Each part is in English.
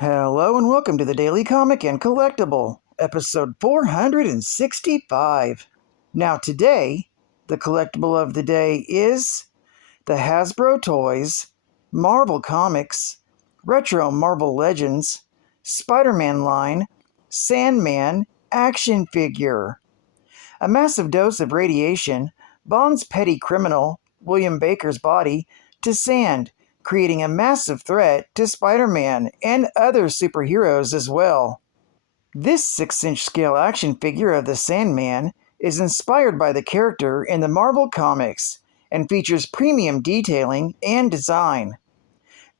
Hello and welcome to the Daily Comic and Collectible, episode 465. Now today, the collectible of the day is the Hasbro Toys, Marvel Comics, Retro Marvel Legends, Spider-Man line, Sandman action figure. A massive dose of radiation bonds petty criminal William Baker's body to sand, creating a massive threat to Spider-Man and other superheroes as well. This 6-inch scale action figure of the Sandman is inspired by the character in the Marvel Comics and features premium detailing and design.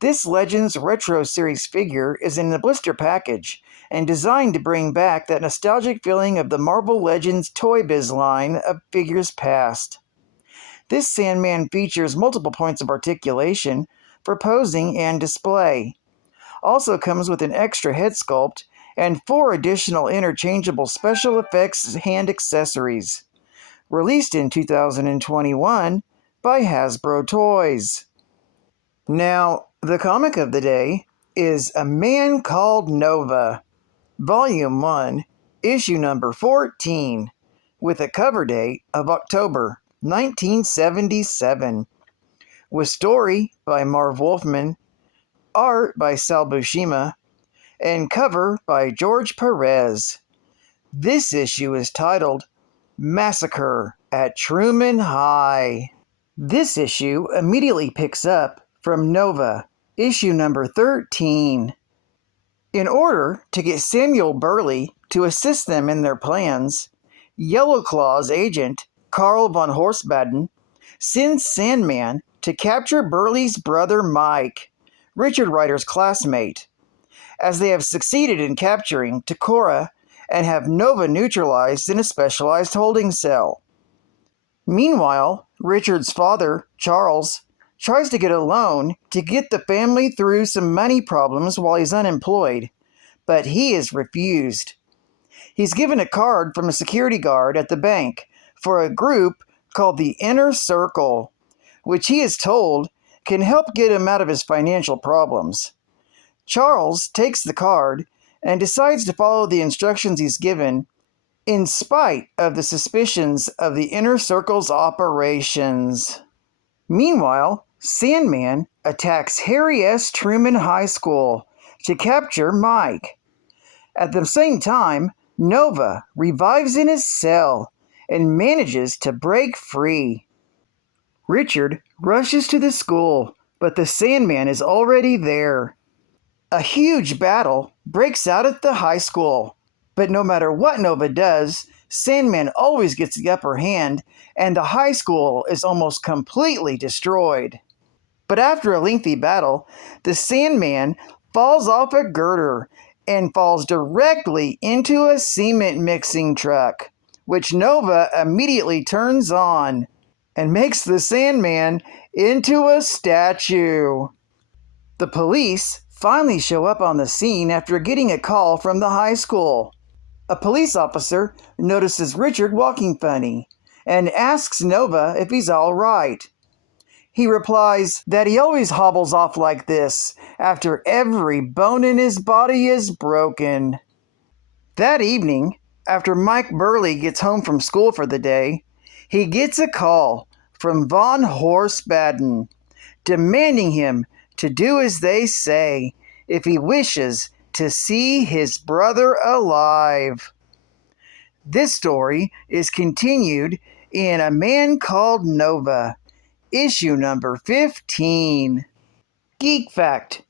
This Legends Retro Series figure is in the blister package and designed to bring back that nostalgic feeling of the Marvel Legends Toy Biz line of figures past. This Sandman features multiple points of articulation for posing and display. Also comes with an extra head sculpt and 4 additional interchangeable special effects hand accessories. Released in 2021 by Hasbro Toys. Now, the comic of the day is A Man Called Nova, Volume 1, Issue number 14, with a cover date of October 1977. With story by Marv Wolfman, art by Sal Buscema, and cover by George Perez. This issue is titled Massacre at Truman High. This issue immediately picks up from Nova, issue number 13. In order to get Samuel Burley to assist them in their plans, Yellow Claw's agent, Carl von Horsbaden, sends Sandman to capture Burley's brother Mike, Richard Rider's classmate. As they have succeeded in capturing Takora and have Nova neutralized in a specialized holding cell. Meanwhile, Richard's father, Charles, tries to get a loan to get the family through some money problems while he's unemployed, but he is refused. He's given a card from a security guard at the bank for a group called the Inner Circle, which he is told can help get him out of his financial problems. Charles takes the card and decides to follow the instructions he's given, in spite of the suspicions of the Inner Circle's operations. Meanwhile, Sandman attacks Harry S. Truman High School to capture Mike. At the same time, Nova revives in his cell and manages to break free. Richard rushes to the school, but the Sandman is already there. A huge battle breaks out at the high school, but no matter what Nova does, Sandman always gets the upper hand, and the high school is almost completely destroyed. But after a lengthy battle, the Sandman falls off a girder and falls directly into a cement mixing truck, which Nova immediately turns on and makes the Sandman into a statue. The police finally show up on the scene after getting a call from the high school. A police officer notices Richard walking funny and asks Nova if he's all right. He replies that he always hobbles off like this after every bone in his body is broken. That evening, after Mike Burley gets home from school for the day, he gets a call from von Horsbaden, demanding him to do as they say if he wishes to see his brother alive. This story is continued in A Man Called Nova, issue number 15. Geek Fact: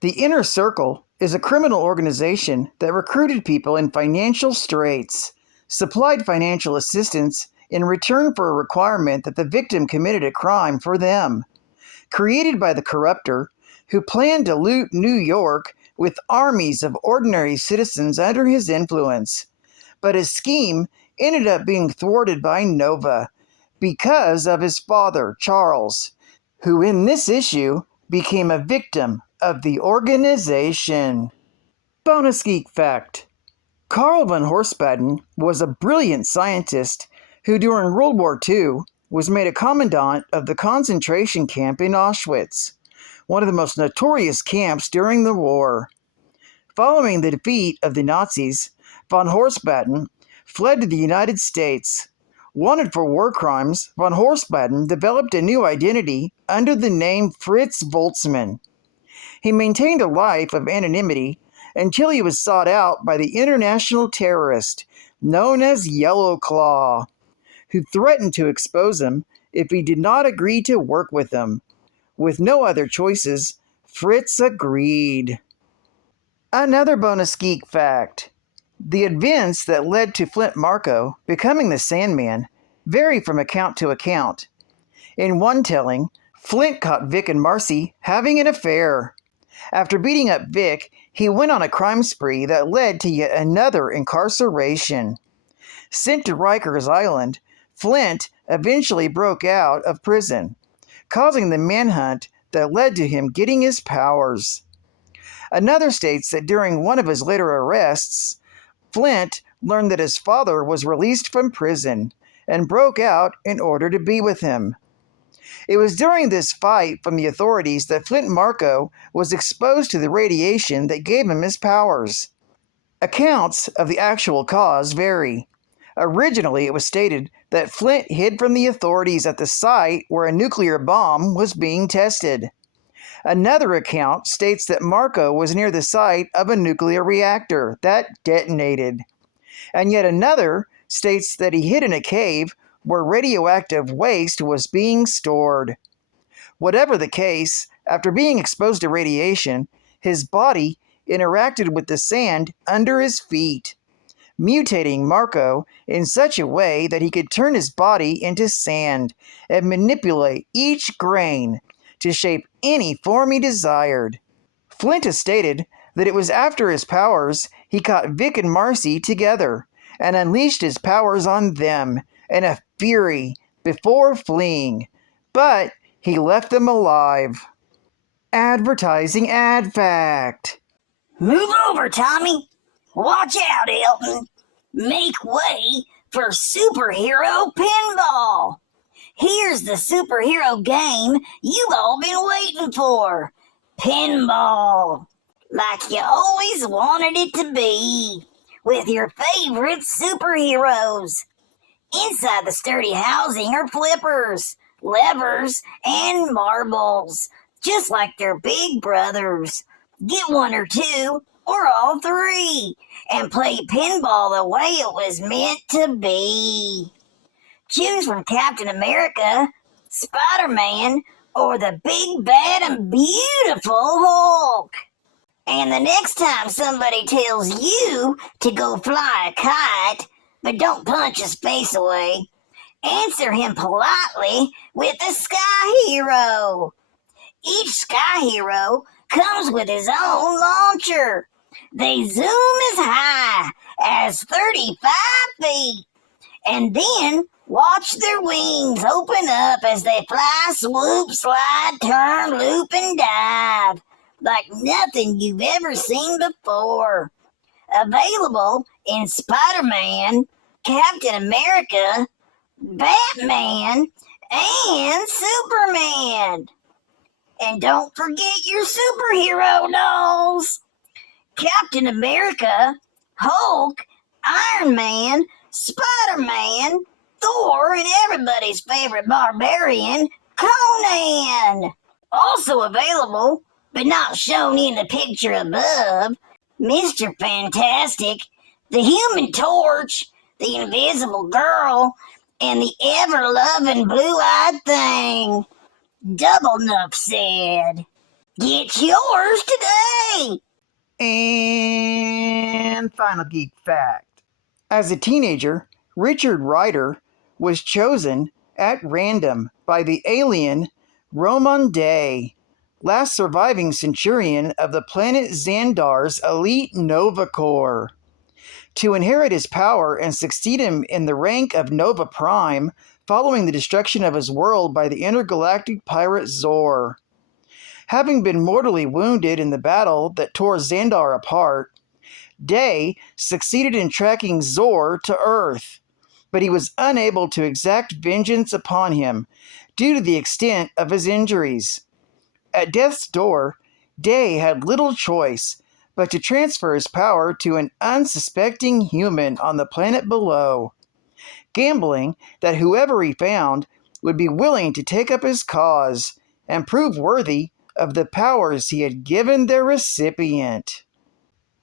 The Inner Circle is a criminal organization that recruited people in financial straits, supplied financial assistance in return for a requirement that the victim committed a crime for them. Created by the corruptor, who planned to loot New York with armies of ordinary citizens under his influence. But his scheme ended up being thwarted by Nova because of his father, Charles, who in this issue became a victim of the organization. Bonus Geek Fact: Carl von Horsbaden was a brilliant scientist who during World War II was made a commandant of the concentration camp in Auschwitz, one of the most notorious camps during the war. Following the defeat of the Nazis, von Horsbaden fled to the United States. Wanted for war crimes, von Horsbaden developed a new identity under the name Fritz Voltzmann. He maintained a life of anonymity until he was sought out by the international terrorist known as Yellow Claw, who threatened to expose him if he did not agree to work with him. With no other choices, Fritz agreed. Another bonus geek fact. The events that led to Flint Marko becoming the Sandman vary from account to account. In one telling, Flint caught Vic and Marcy having an affair. After beating up Vic, he went on a crime spree that led to yet another incarceration. Sent to Rikers Island, Flint eventually broke out of prison, causing the manhunt that led to him getting his powers. Another states that during one of his later arrests, Flint learned that his father was released from prison and broke out in order to be with him. It was during this fight from the authorities that Flint Marko was exposed to the radiation that gave him his powers. Accounts of the actual cause vary. Originally, it was stated that Flint hid from the authorities at the site where a nuclear bomb was being tested. Another account states that Marko was near the site of a nuclear reactor that detonated. And yet another states that he hid in a cave where radioactive waste was being stored. Whatever the case, after being exposed to radiation, his body interacted with the sand under his feet, mutating Marko in such a way that he could turn his body into sand and manipulate each grain to shape any form he desired. Flint has stated that it was after his powers he caught Vic and Marcy together and unleashed his powers on them in a fury before fleeing, but he left them alive. Advertising ad fact. Move over, Tommy. Watch out, Elton. Make way for superhero pinball. Here's the superhero game you've all been waiting for. Pinball. Like you always wanted it to be. With your favorite superheroes. Inside the sturdy housing are flippers, levers, and marbles. Just like their big brothers. Get one or two, or all three, and play pinball the way it was meant to be. Choose from Captain America, Spider-Man, or the big, bad, and beautiful Hulk. And the next time somebody tells you to go fly a kite, but don't punch his face away, answer him politely with a Sky Hero. Each Sky Hero comes with his own launcher. They zoom as high as 35 feet, and then watch their wings open up as they fly, swoop, slide, turn, loop, and dive like nothing you've ever seen before. Available in Spider-Man, Captain America, Batman, and Superman. And don't forget your superhero dolls. Captain America, Hulk, Iron Man, Spider-Man, Thor, and everybody's favorite barbarian, Conan. Also available, but not shown in the picture above, Mr. Fantastic, the Human Torch, the Invisible Girl, and the ever-loving Blue-Eyed Thing. Double enough said. Get yours today! And final geek fact. As a teenager, Richard Rider was chosen at random by the alien Roman Day, last surviving Centurion of the planet Xandar's elite Nova Corps, to inherit his power and succeed him in the rank of Nova Prime following the destruction of his world by the intergalactic pirate Zor. Having been mortally wounded in the battle that tore Xandar apart, Day succeeded in tracking Zor to Earth, but he was unable to exact vengeance upon him due to the extent of his injuries. At death's door, Day had little choice but to transfer his power to an unsuspecting human on the planet below, gambling that whoever he found would be willing to take up his cause and prove worthy of the powers he had given their recipient.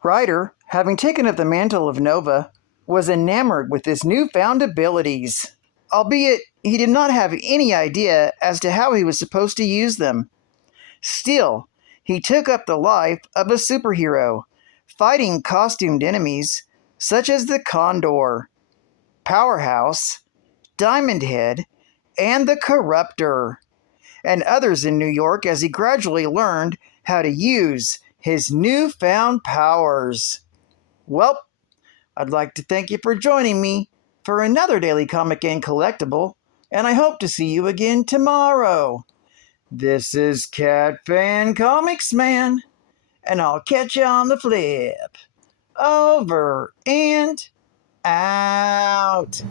Ryder, having taken up the mantle of Nova, was enamored with his newfound abilities, albeit he did not have any idea as to how he was supposed to use them. Still, he took up the life of a superhero, fighting costumed enemies such as the Condor, Powerhouse, Diamond Head, and the Corruptor, and others in New York as he gradually learned how to use his newfound powers. Well, I'd like to thank you for joining me for another Daily Comic and Collectible, and I hope to see you again tomorrow. This is Cat Fan Comics Man, and I'll catch you on the flip. Over and out.